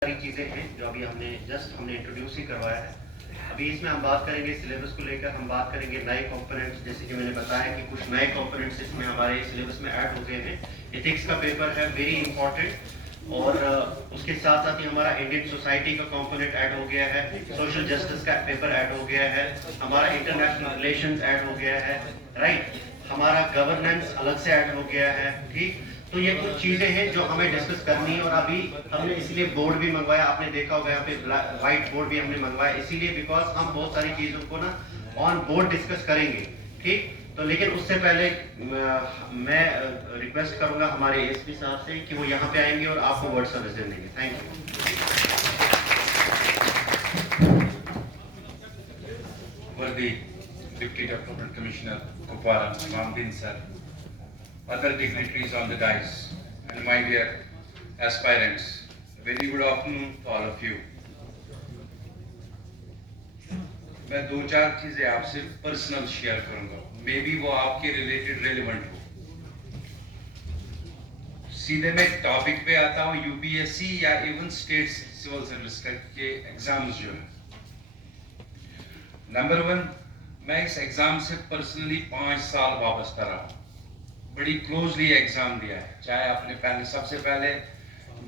सारी चीज़ें हैं जो अभी हमने इंट्रोड्यूस ही करवाया है। अभी इसमें हम बात करेंगे सिलेबस को लेकर, हम बात करेंगे नए कंपोनेंट्स, जैसे कि मैंने बताया कि कुछ नए कंपोनेंट्स इसमें हमारे सिलेबस में ऐड हो गए हैं। एथिक्स का पेपर है वेरी इंपॉर्टेंट, और उसके साथ साथ ही हमारा इंडियन सोसाइटी का कंपोनेंट ऐड हो गया है, सोशल जस्टिस का पेपर ऐड हो गया है, हमारा इंटरनेशनल रिलेशंस ऐड हो गया है, राइट, हमारा गवर्नेंस अलग से ऐड हो गया है। ठीक, तो ये कुछ चीजें हैं जो हमें डिस्कस करनी है, और अभी हमने इसलिए बोर्ड भी मंगवाया, आपने देखा होगा यहाँ पे व्हाइट बोर्ड भी हमने मंगवाया, इसीलिए बिकॉज हम बहुत सारी चीजों को ना ऑन बोर्ड डिस्कस करेंगे। ठीक, तो लेकिन उससे पहले मैं रिक्वेस्ट करूंगा हमारे एसपी साहब से कि वो यहाँ पे आएंगे और आपको वर्ड सजेशन देंगे। Thank you. Worthy deputy development commissioner Kupwara Mamdeen sir, other dignitaries on the dais, and my dear aspirants, very good afternoon to all of you. मैं दो चार चीजें आपसे पर्सनल शेयर करूंगा, मे बी वो आपके रिलेटेड रेलिवेंट हो। सीधे मैं टॉपिक पे आता हूँ, यूपीएससी या इवन स्टेट सिविल सर्विस के एग्जाम्स जो है। नंबर वन, मैं इस एग्जाम से पर्सनली 5 साल वाबस्ता रहा हूँ, बड़ी क्लोजली एग्जाम दिया है। चाहे आपने सबसे पहले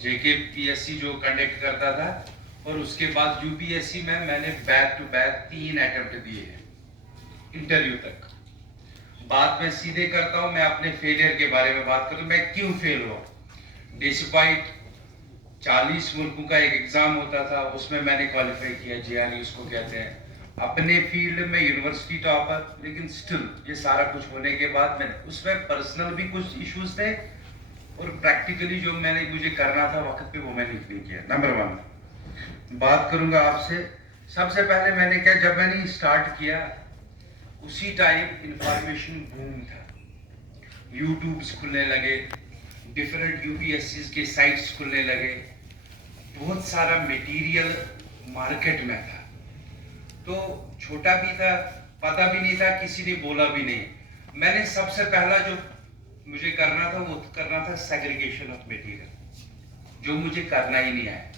जेके पीएससी जो कंडक्ट करता था, और उसके बाद यूपीएससी में मैंने बैक टू बैक 3 अटेम्प्ट दिए हैं इंटरव्यू तक। बात मैं सीधे करता हूं, मैं अपने फेलियर के बारे में बात करूं, मैं क्यों फेल हुआ। डिस्पाइट 40 मुल्कों का एक एग्जाम होता था, उसमें मैंने क्वालिफाई किया, जेआरई उसको कहते हैं, अपने फील्ड में यूनिवर्सिटी टॉपर, लेकिन स्टिल ये सारा कुछ होने के बाद मैंने उसमें पर्सनल भी कुछ इश्यूज थे, और प्रैक्टिकली जो मुझे करना था वक्त पे वो मैंने नहीं किया। नंबर वन बात करूंगा आपसे। सबसे पहले मैंने क्या, जब मैंने स्टार्ट किया उसी टाइम इंफॉर्मेशन बूम था, यूट्यूब्स खुलने लगे, डिफरेंट यूपीएससी के साइट्स खुलने लगे, बहुत सारा मटेरियल मार्केट में था, तो छोटा भी था, पता भी नहीं था, किसी ने बोला भी नहीं। मैंने सबसे पहला जो मुझे करना था वो करना था सेग्रीगेशन ऑफ मटेरियल, जो मुझे करना ही नहीं आया।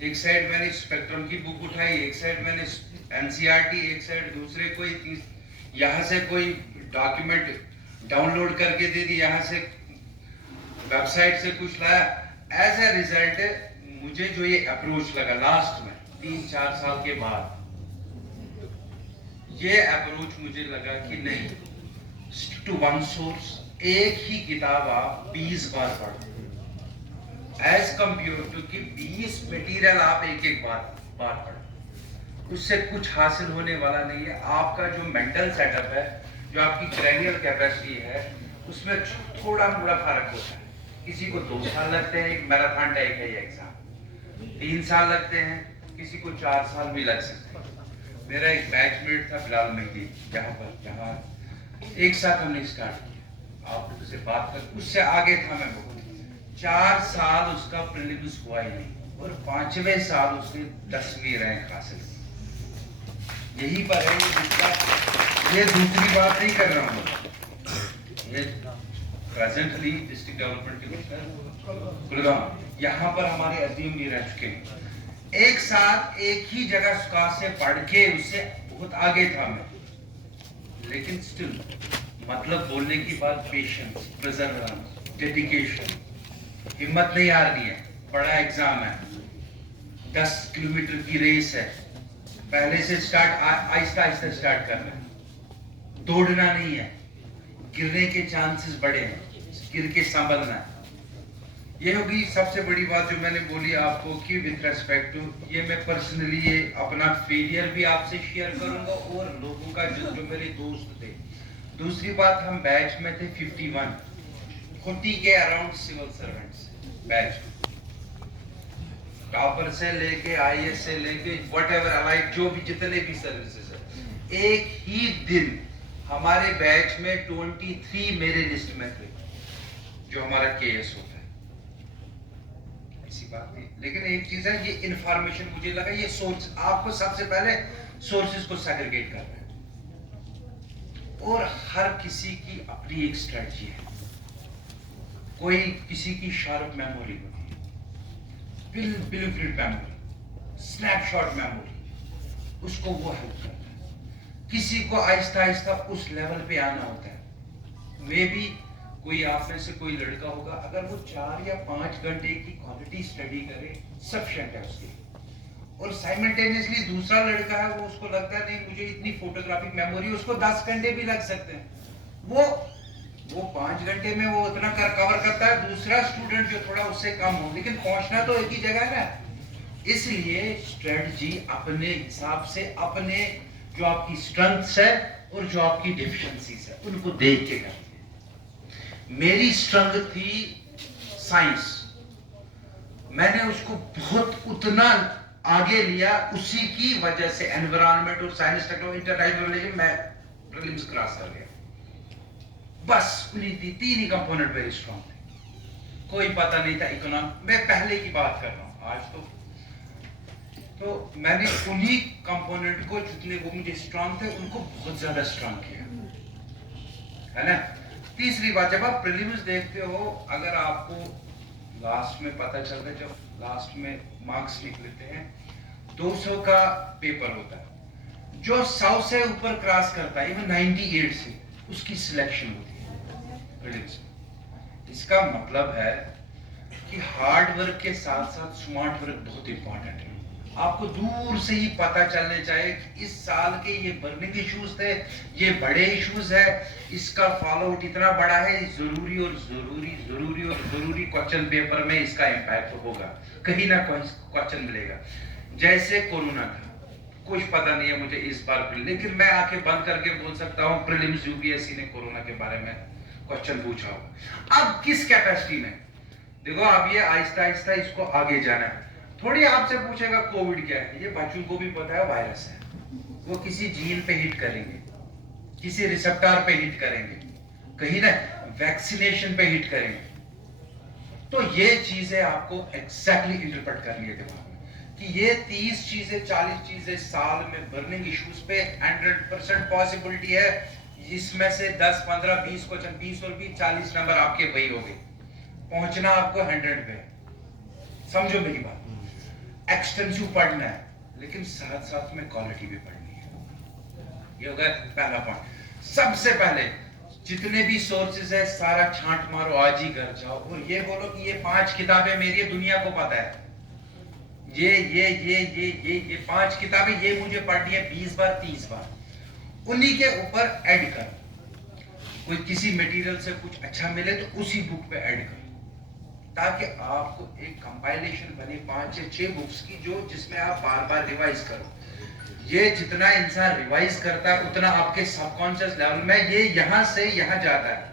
एक साइड मैंने स्पेक्ट्रम की बुक उठाई, एक साइड मैंने एनसीईआरटी, एक साइड दूसरे कोई यहाँ से कोई डॉक्यूमेंट डाउनलोड करके दे दी, यहाँ से वेबसाइट से कुछ लाया। एज ए रिजल्ट मुझे जो ये अप्रोच लगा लास्ट में 3-4 साल के बाद, ये अप्रोच मुझे लगा कि नहीं, स्टिक टू वन सोर्स, एक ही किताब आप 20 बार पढ़ो, एज कंपेयर टू कि 20 मटेरियल आप एक बार पढ़ो, उससे कुछ हासिल होने वाला नहीं है। आपका जो मेंटल सेटअप है, जो आपकी क्रैनियल कैपेसिटी है, उसमें थोड़ा मोड़ा फर्क होता है। किसी को 2 साल लगते हैं, एक मैराथन टाइप है ये एग्जाम, 3 साल लगते हैं, किसी को 4 साल भी लग सकते हैं। मेरा एक बैचमेट था बिलाल मेहदी, जहाँ एक साथ हमने स्टार्ट किया, आप उससे बात कर, उससे आगे था मैं बहुत। 4 साल उसका प्रीलिम्स हुआ ही नहीं, और 5वें साल उसने 10वीं रैंक हासिल की। यही पर है ये दूसरी बात नहीं कर रहा हूँ, ये प्रेजेंटली डिस्ट्रिक्ट डेवलपमेंट के गुड़गांव, यहाँ पर हमारे अजीम भी रह चुके हैं। एक साथ एक ही जगह सुका से पढ़ के उससे बहुत आगे था मैं, लेकिन स्टिल मतलब बोलने की बात, पेशेंस, परसेवरेंस, डेडिकेशन, हिम्मत नहीं हारनी है। बड़ा एग्जाम है, 10 किलोमीटर की रेस है, पहले से स्टार्ट, आहिस्ता आहिस्ता स्टार्ट करना है, दौड़ना नहीं है, गिरने के चांसेस बड़े हैं, गिर के संभलना है। ये होगी सबसे बड़ी बात जो मैंने बोली आपको कि विद रेस्पेक्ट टू, ये मैं पर्सनली ये अपना फेलियर भी आपसे शेयर करूंगा, और लोगों का जो मेरे दोस्त थे। दूसरी बात, हम बैच में थे 51, 40 के around civil servants batch, topper से लेके आईएएस से लेके व्हाटएवर अलाइड जो भी जितने भी सर्विसेज है, एक ही दिन हमारे बैच में 23 मेरे लिस्ट में थे, जो हमारा केएस होता है। ऐसी बात नहीं, लेकिन एक चीज है, ये इंफॉर्मेशन मुझे लगा, ये सोर्स आपको सबसे पहले सोर्सेज को सेग्रीगेट करना है, और हर किसी की अपनी एक स्ट्रेटजी है। कोई किसी की शार्प मेमोरी होती है, बिल्कुल मेमोरी, स्नैपशॉट मेमोरी, उसको वो हेल्प करता है। किसी को आहिस्ता आहिस्ता उस लेवल पे आना होता है। मे बी कोई आप में से कोई लड़का होगा, अगर वो 4 या 5 घंटे की क्वालिटी स्टडी करे सफिशिएंट है उसके लिए। और साइमल्टेनियसली दूसरा लड़का है, वो उसको लगता है नहीं मुझे इतनी फोटोग्राफिक मेमोरी, उसको 10 घंटे भी लग सकते हैं। वो 5 घंटे में वो उतना कवर करता है, दूसरा स्टूडेंट जो थोड़ा उससे कम हो, लेकिन पहुंचना तो एक ही जगह है ना। इसलिए स्ट्रेटजी अपने हिसाब से, अपने जो आपकी स्ट्रेंथ्स है और जो आपकी डेफिशिएंसीज है उनको देख के करनी है। मेरी स्ट्रेंथ थी साइंस, मैंने उसको बहुत उतना आगे लिया, उसी की वजह से एनवायरनमेंट और साइंस टेक्नोलॉजी इंटरनेशनल रिलेशन मैं प्रीलिम्स क्रॉस कर गया। बस उन्हीं तीन ही कंपोनेंट वेरी स्ट्रांग थे, कोई पता नहीं था इकोनॉमिक। मैं पहले की बात कर रहा हूं, आज तो मैंने उन्हीं कंपोनेंट को जितने वो मुझे स्ट्रांग थे उनको बहुत ज्यादा स्ट्रांग किया, है ना। तीसरी बात, जब आप प्रीलिम्स देखते हो, अगर आपको लास्ट में पता चलता है, जब लास्ट में मार्क्स निकलते हैं 200 का पेपर होता है, जो 100 से ऊपर क्रॉस करता है, इवन 98 से, उसकी सिलेक्शन होती है प्रीलिम्स में। इसका मतलब है कि हार्ड वर्क के साथ साथ स्मार्ट वर्क बहुत इंपॉर्टेंट है। आपको दूर से ही पता चलने चाहिए कि इस साल के ये बर्निंग इश्यूज थे, ये बड़े इश्यूज है, इसका फॉलो आउट इतना बड़ा है, जरूरी और जरूरी क्वेश्चन पेपर में इसका इंपैक्ट होगा, कहीं ना कहीं क्वेश्चन मिलेगा। जैसे कोरोना था, कुछ पता नहीं है मुझे इस बार, लेकिन मैं आंखें बंद करके बोल सकता हूँ प्रीलिम्स यूपीएससी ने कोरोना के बारे में क्वेश्चन पूछा होगा। अब किस कैपेसिटी में, देखो अब ये आहिस्ता आहिस्ता इसको आगे जाना है। थोड़ी आपसे पूछेगा कोविड क्या है, ये बच्चों को भी पता है वायरस है, वो किसी जीन पे हिट करेंगे, किसी रिसेप्टर पे हिट करेंगे, कहीं ना वैक्सीनेशन पे हिट करेंगे। तो ये चीजें आपको एग्जैक्टली इंटरप्रेट करनी है दिमाग में कि ये 30 चीजें 40 चीजें साल में बर्निंग इश्यूज पे 100% पॉसिबिलिटी है, इसमें से 10 15 20 क्वेश्चन, 20 और 20 40 नंबर आपके वही हो गए, पहुंचना आपको 100 पे। समझो मेरी बात, एक्सटेंसिव पढ़ना है, लेकिन साथ साथ में क्वालिटी भी पढ़नी है। ये होगा पहला पॉइंट। सबसे पहले जितने भी सोर्सेज है सारा छांट मारो, आज ही घर जाओ और ये बोलो कि ये 5 किताबें मेरी है, दुनिया को पता है ये 5 किताबें ये मुझे पढ़नी है 20 बार 30 बार, उन्हीं के ऊपर ऐड कर। कोई किसी मटेरियल से कुछ अच्छा मिले तो उसी बुक पे ऐड कर, ताकि आपको एक कंपाइलेशन बने 5 या 6 बुक्स की, जो जिसमें आप बार बार रिवाइज करो। ये जितना इंसान रिवाइज करता है उतना आपके सबकॉन्शियस लेवल में ये यहां से यहां जाता है,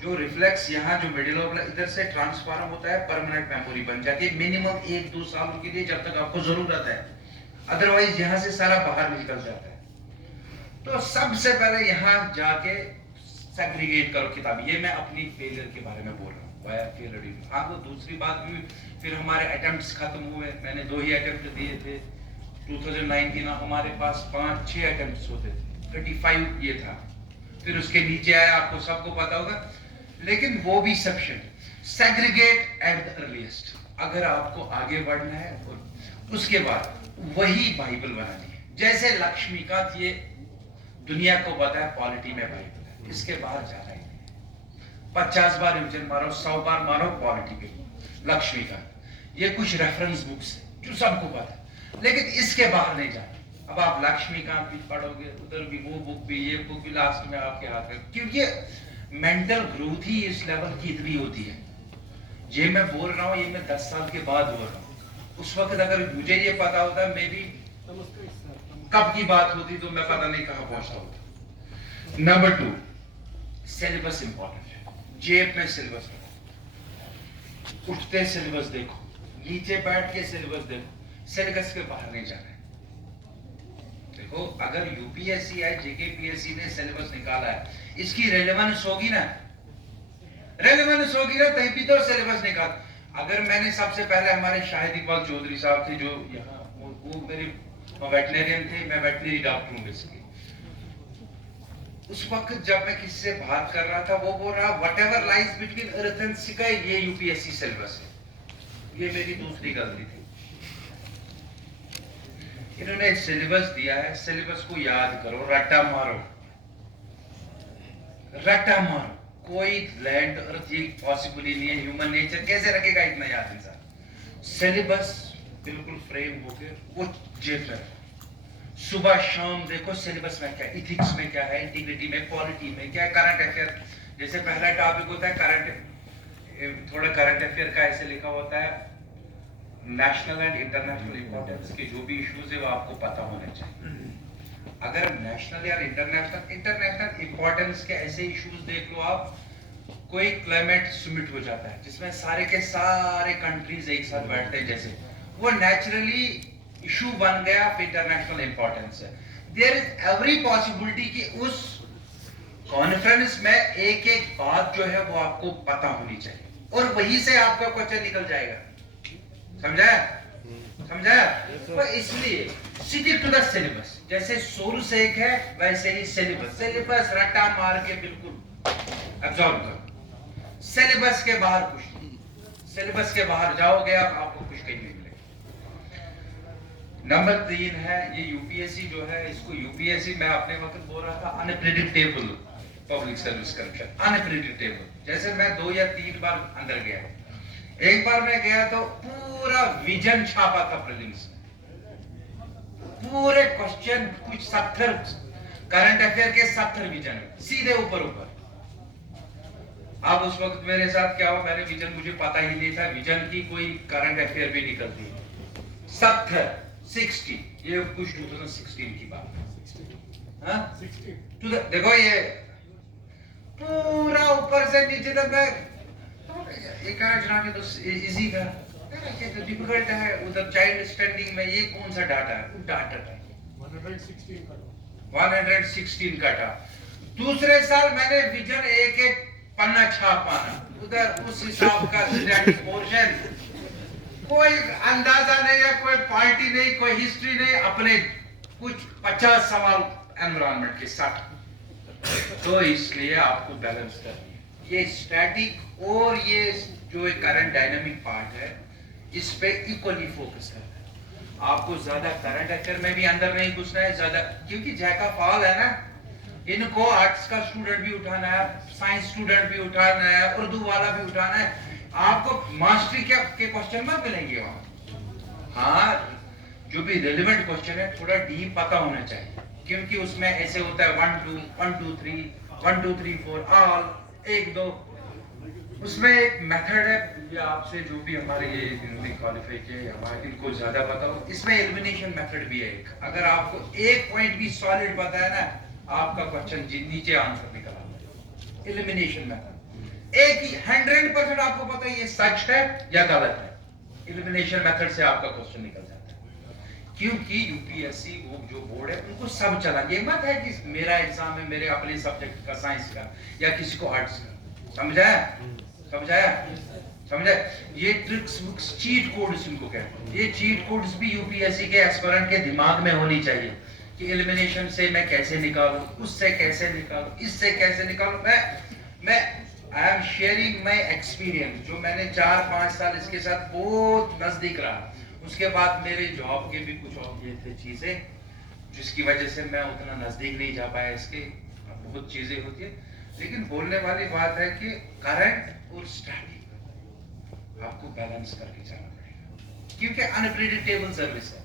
जो रिफ्लेक्स यहाँ जो मिडिल ऑफ इधर से ट्रांसफॉर्म होता है, परमानेंट मेमोरी बन जाती है मिनिमम 1-2 सालों के लिए, जब तक आपको जरूरत है, अदरवाइज यहाँ से सारा बाहर निकल जाता है। तो सबसे पहले यहाँ जाके सेग्रीगेट करो किताब। ये मैं अपनी फेलियर के बारे में बोल रहा हूँ, हाँ वो दूसरी बात भी, फिर हमारे अटेम्प्ट्स खत्म हुए, मैंने 2 ही अटेम्प्ट दिए थे 2019, हमारे पास 5-6 अटेम्प्ट्स होते थे, 35 ये था, फिर उसके नीचे आया, आपको सबको पता होगा, लेकिन वो भी sufficient. Segregate at the earliest, अगर आपको आगे बढ़ना है और उसके बाद वही बाइबल बनानी है। जैसे लक्ष्मीकांत, ये दुनिया को पता है पॉलिटी में बाइबल है, इसके बाहर जाना है। 50 बार रिविजन मारो, 100 बार मारो पॉलिटी पे, लक्ष्मीकांत ये कुछ रेफरेंस बुक्स है जो सबको पता है, लेकिन इसके बाहर नहीं जाना। अब आप लक्ष्मीकांत भी पढ़ोगे, उधर भी वो बुक भी, ये बुक भी, लास्ट में आपके हाथ में, क्योंकि मेंटल ग्रोथ ही इस लेवल की इतनी होती है। ये मैं बोल रहा हूँ, ये मैं 10 साल के बाद बोल रहा हूँ, उस वक्त अगर मुझे ये पता होता मे भी कब की बात होती तो मैं पता नहीं कहां पहुंचता होता। नंबर 2, सिलेबस इंपॉर्टेंट है। जेब में सिलेबस रखो, उठते सिलेबस देखो, नीचे बैठ के सिलेबस देखो, सिलेबस के बाहर नहीं जाना है। देखो अगर यूपीएससी है, जेकेपीएससी ने सिलेबस निकाला है, इसकी रेलेवेंस होगी ना, तभी भी तो सिलेबस निकाल। अगर मैंने सबसे पहले हमारे शाहिद इकबाल चौधरी साहब थे जो यहाँ, वो मेरे वेटनरियन थे, मैं वेटनरी डॉक्टर हूँ बेसिकली। उस वक्त जब मैं किसी से बात कर रहा था, वो बोल रहा whatever lies between earth and sky, ये यूपीएससी सिलेबस है। ये मेरी दूसरी गलती थी। इन्होंने सिलेबस दिया है, सिलेबस को याद करो, रट्टा मारो, रट्टा मारो। कोई लैंड अर्थ ये पॉसिबल ही नहीं है। ह्यूमन नेचर कैसे रखेगा इतना याद इंसान? सिलेबस बिल्कुल फ्रेम हो गया, वो जेब में रखो। सुबह शाम देखो सिलेबस में क्या, इथिक्स में क्या है, इंटीग्रिटी में, पॉलिटी में क्या, करंट अफेयर। जैसे पहला टॉपिक होता है करंट, थोड़ा करंट अफेयर का ऐसे लिखा होता है, नेशनल एंड इंटरनेशनल इंपॉर्टेंस के जो भी इश्यूज है वो आपको पता होने चाहिए। अगर नेशनल या इंटरनेशनल इंपॉर्टेंस के ऐसे इश्यूज देख लो आप, कोई क्लाइमेट समिट हो जाता है जिसमें सारे के सारे कंट्रीज एक साथ बैठते हैं, जैसे वो नेचुरली इशू बन गया इंटरनेशनल इंपॉर्टेंस है। देयर इज एवरी पॉसिबिलिटी कि उस कॉन्फ्रेंस में एक एक बात जो है वो आपको पता होनी चाहिए और वहीं से आपका क्वेश्चन निकल जाएगा। समझा समझा? तो इसलिए स्टिक टू द सिलेबस। जैसे सोर्स एक है वैसे ही सिलेबस, सिलेबस रट्टा मार के बिल्कुल अब्सॉर्ब करो। सिलेबस के बाहर कुछ नहीं, सिलेबस के बाहर जाओगे आप, आपको कुछ कहीं नहीं मिलेगा। नंबर 3 है ये यूपीएससी जो है, इसको यूपीएससी मैं अपने वक्त बोल रहा था unpredictable public service commission, unpredictable. जैसे मैं 2 या 3 बार अंदर गया, एक बार मैं गया तो पूरा विजन छापा था प्रीलिम्स में, पूरे क्वेश्चन कुछ 70 करंट अफेयर के 70 विजन सीधे ऊपर ऊपर। अब उस वक्त मेरे साथ क्या हुआ, मैंने विजन, मुझे पता ही नहीं था विजन की कोई करंट अफेयर भी निकलती है। 70 60 ये कुछ 2016 की बात है। हाँ 16 देखो ये पूरा ऊपर से नीचे तक मैं एक जनाब तो इजी था, ये तो डिफिकल्ट है। उधर चाइल्ड स्टैंडिंग में ये कौन सा डाटा है? डाटा है 116 का था। दूसरे साल मैंने विजन एक एक पन्ना छाप मारा, उधर उस हिसाब का स्टैटिक पोर्शन, कोई अंदाजा नहीं है, कोई पार्टी नहीं, कोई हिस्ट्री नहीं, अपने कुछ 50 सवाल एनवायरनमेंट के साथ। तो इसलिए आपको बैलेंस करना है, ये स्टैटिक और ये जो करंट डायनामिक पार्ट है इस पे इक्वली फोकस करना है। आपको ज्यादा करंट अफेयर में भी अंदर नहीं घुसना है ज्यादा, क्योंकि जैका फॉल है ना, इनको आर्ट्स का स्टूडेंट भी उठाना है, साइंस स्टूडेंट भी उठाना है, उर्दू वाला भी उठाना है। आपको मास्टरी के क्वेश्चन मत मिलेंगे वहां। हाँ जो भी रेलेवेंट क्वेश्चन है थोड़ा डीप पता होना चाहिए, क्योंकि उसमें ऐसे होता है 1 2 1 2 3 1 2 3 4 ऑल 1 2। उसमें एक मेथड है, ये आपसे जो भी हमारे ये क्वालिफाई किए हमारे इनको ज्यादा पता हो, इसमें एलिमिनेशन मेथड भी है एक। अगर आपको एक पॉइंट भी सॉलिड पता है ना, आपका क्वेश्चन नीचे आंसर निकल आता है। एलिमिनेशन मेथड एक ही 100% आपको पता है ये सच है या गलत है, एलिमिनेशन मेथड से आपका क्वेश्चन निकल जाता है। क्योंकि यूपीएससी वो जो बोर्ड है उनको सब चला, ये मत है कि मेरा एग्जाम है मेरे अपने सब्जेक्ट का, साइंस का या किसी को आर्ट्स का। समझाया समझाया समझा? ये ट्रिक्स चीट कोड्स इनको कहते हैं। ये चीट कोड्स भी यूपीएससी के एस्पिरेंट के दिमाग में होनी चाहिए कि एलिमिनेशन से मैं कैसे निकालूं, उससे कैसे निकालूं, इससे कैसे निकालूं। मैं I am sharing my experience, जो मैंने 4-5 साल इसके साथ बहुत नजदीक रहा। उसके बाद मेरे जॉब के भी कुछ और ये थे चीजें जिसकी वजह से मैं उतना नजदीक नहीं जा पाया इसके, बहुत चीजें होती है। लेकिन बोलने वाली बात है कि करंट और स्टैटिक आपको बैलेंस करके चलना पड़ेगा, क्योंकि अनप्रेडिक्टेबल सर्विस है।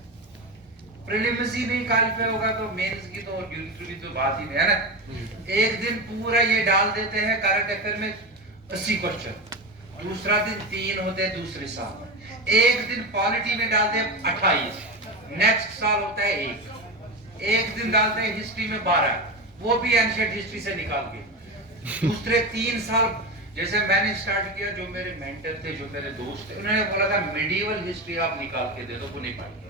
प्रीलिम्स ही नहीं क्वालिफाई होगा तो मेंस की तो और की तो बात ही नहीं है ना। एक दिन पूरा ये डाल देते हैं करंट अफेयर में 80 क्वेश्चन, दूसरा दिन 3 होते हैं दूसरे साल में, एक दिन पॉलिटी में डालते हैं 28, नेक्स्ट साल होता है 1 दिन डालते हैं हिस्ट्री में 12, वो भी एंशिएंट हिस्ट्री से निकाल के। दूसरे 3 साल जैसे मैंने स्टार्ट किया, जो मेरे मेंटर थे, जो मेरे दोस्त थे, उन्होंने बोला था मिडिवल हिस्ट्री आप निकाल के दे दो, वो नहीं पाएंगे।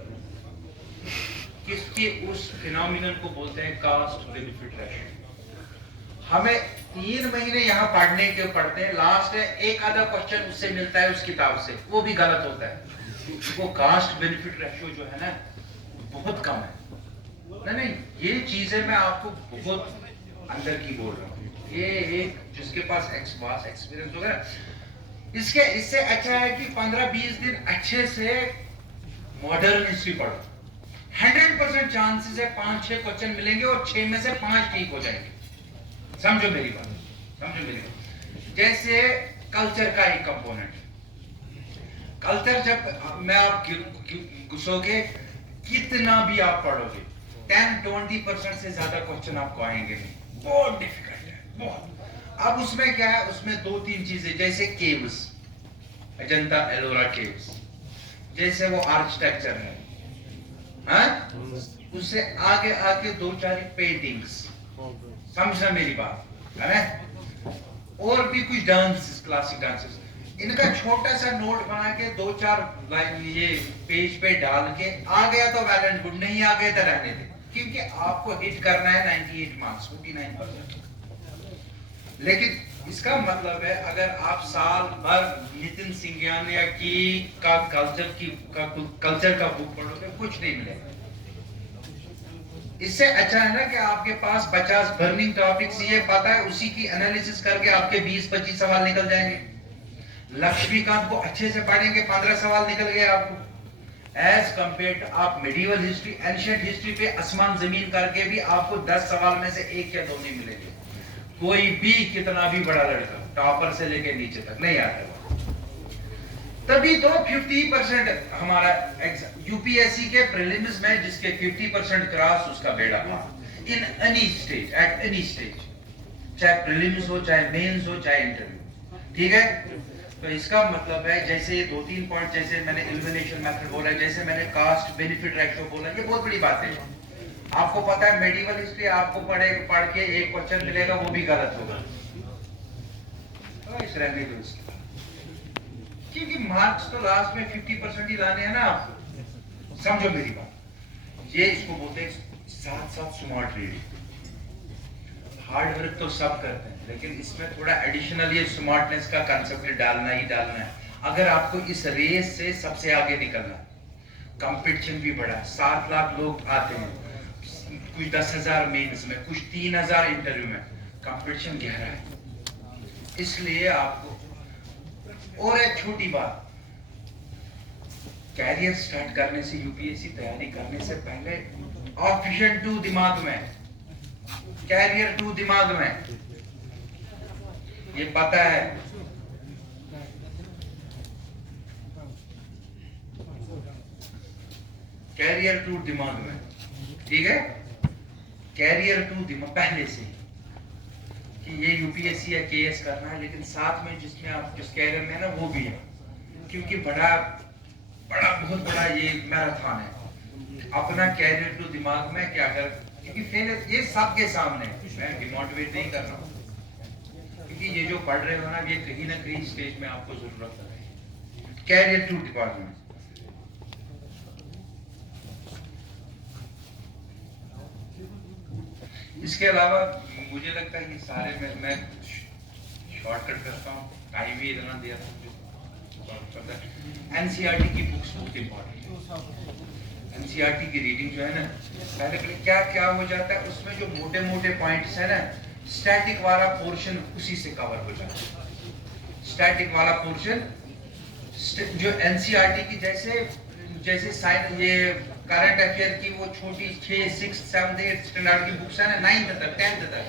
किसकी उस फिनोमिनन को बोलते हैं कास्ट बेनिफिट रेशियो। हमें 3 महीने यहाँ पढ़ने के पढ़ते हैं, लास्ट है एक आधा क्वेश्चन उससे मिलता है उस किताब से, वो भी गलत होता है। वो कास्ट बेनिफिट रेशियो जो है ना बहुत कम है। नहीं ये चीजें मैं आपको बहुत अंदर की बोल रहा हूँ। ये एक जिसके पास एक्सपीरियंस होगा, इससे अच्छा है कि 15-20 दिन अच्छे से मॉडर्न हिस्ट्री पढ़ो। 100% चांसेस है 5-6 क्वेश्चन मिलेंगे और 6 में से 5 ठीक हो जाएंगे। समझो मेरी बात, समझो मेरी बात। जैसे कल्चर का एक कंपोनेंट, कल्चर जब मैं आप घुसोगे, कितना भी आप पढ़ोगे 10-20% से ज्यादा क्वेश्चन आपको आएंगे नहीं, बहुत डिफिकल्ट है, बहुत। अब उसमें क्या है, उसमें 2-3 चीजें, जैसे केव्स, अजंता एलोरा केव्स, जैसे वो आर्किटेक्चर है, हाँ? उससे आगे आके 2-4 पेंटिंग्स, समझना मेरी बात है, और भी कुछ डांस, क्लासिक डांसेस, इनका छोटा सा नोट बना के 2-4 लाइन ये पेज पे डाल के, आ गया तो वेल एंड गुड, नहीं आ गए तो रहने दे, क्योंकि आपको हिट करना है 98 मार्क्स, 49%। लेकिन इसका मतलब है अगर आप साल भर नितिन सिंघियान या की का कल्चर का बुक पढ़ोगे, कुछ नहीं मिलेगा। इससे अच्छा है ना कि आपके पास 50 बर्निंग टॉपिक्स ये पता है, उसी की एनालिसिस करके आपके 20-25 सवाल निकल जाएंगे। लक्ष्मीकांत को अच्छे से पढ़ेंगे, 15 सवाल निकल गए आपको। एज कंपेयर टू आप मेडिवल हिस्ट्री, एंशिएंट हिस्ट्री पे आसमान जमीन करके भी आपको 10 सवाल में से 1 या 2 नहीं मिलेंगे। कोई भी कितना भी बड़ा लड़का टॉपर से लेके नीचे तक नहीं आता। तभी तो 50% हमारा यूपीएससी के प्रीलिम्स में जिसके 50% क्रॉस, उसका बेड़ा पार in any stage, at any stage, चाहे प्रीलिम्स हो, चाहे मेंस हो, चाहे इंटरव्यू, ठीक है। तो इसका मतलब है, जैसे ये 2-3 पॉइंट, जैसे मैंने एलिमिनेशन मेथड बोला, जैसे मैंने कास्ट बेनिफिट रेशियो बोला, ये बहुत बड़ी बात है। आपको पता है मेडिवल हिस्ट्री आपको पढ़ के 1 क्वेश्चन मिलेगा, वो भी गलत होगा, तो इस रहने दो इसके, क्योंकि मार्क्स तो लास्ट में 50% ही लाने हैं ना आपको। समझो मेरी बात, ये इसको बोलते हैं साथ स्मार्ट रीडिंग। हार्ड वर्क तो सब करते हैं, लेकिन इसमें थोड़ा एडिशनल ये स्मार्टनेस का कंसेप्ट डालना ही डालना है। अगर आपको इस रेस से सबसे आगे निकलना है, कंपटीशन भी बड़ा है, 7 लाख लोग आते हैं, कुछ 10,000 मेंस में, कुछ 3,000 इंटरव्यू में, कंपटीशन गहरा है। इसलिए आपको, और एक छोटी बात, कैरियर स्टार्ट करने से, यूपीएससी तैयारी करने से पहले ऑप्शन 2 दिमाग में, कैरियर 2 दिमाग में, ये पता है। कैरियर 2 दिमाग में, ठीक है, कैरियर 2 दिमाग पहले से कि ये यूपीएससी या केएस करना है, लेकिन साथ में जिसमें आप जिस कैरियर में है ना, वो भी है, क्योंकि बहुत बड़ा ये मैराथन है। अपना कैरियर 2 दिमाग में क्या कर, क्योंकि फिर ये सबके सामने, मैं डिमोटिवेट नहीं कर रहा हूँ, क्योंकि ये जो पढ़ रहे हो ना, ये कहीं ना कहीं स्टेज में आपको जरूरत है। कैरियर 2 डिपार्टमेंट, इसके अलावा मुझे लगता है कि सारे मैं शॉर्टकट करता हूँ, टाइम भी इतना दिया था। एनसीईआरटी की बुक्स बहुत इंपॉर्टेंट है। एनसीईआरटी की रीडिंग जो है ना, पहले क्या हो जाता है, उसमें जो मोटे मोटे पॉइंट्स है ना, स्टैटिक वाला पोर्शन उसी से कवर हो जाता है। स्टैटिक वाला पोर्शन जो एनसीईआरटी की, जैसे साइंस, ये करंट अफेयर की वो छोटी 6, 6, 7, 8 स्टैंडर्ड की बुक्स है ना, 9th तक, 10th तक,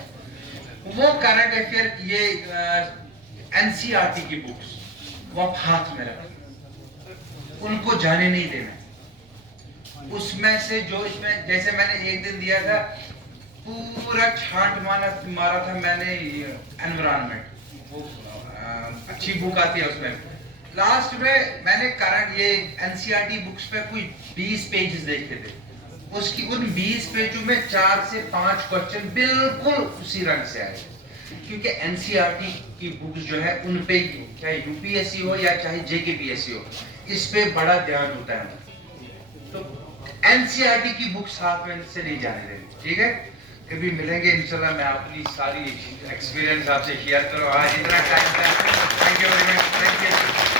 वो करंट अफेयर, ये एनसीईआरटी की बुक्स वो आप हाथ में रखें, उनको जाने नहीं देना। उसमें से जो इसमें, जैसे मैंने एक दिन दिया था, पूरा छांट मारा था मैंने एनवायरनमेंट, वो अच्छी बुक आती है उसमें। लास्ट में मैंने करंट ये एनसीईआरटी बुक्स पे कुछ 20 पेजेस देखे थे, उसकी उन 20 पेजों में 4 से 5 क्वेश्चन बिल्कुल उसी रंग से आए, क्योंकि एनसीईआरटी की बुक्स जो है, उन पे चाहे यूपीएससी हो या चाहे जेकेपीएससी हो, इस पे बड़ा ध्यान होता है। तो एनसीईआरटी की बुक्स साथ में से नहीं जाने देंगे, ठीक है। कभी मिलेंगे इंशाल्लाह, मैं अपनी सारी एक्सपीरियंस आपसे शेयर करूँ। आज इतना टाइम था, thank you very much, thank you.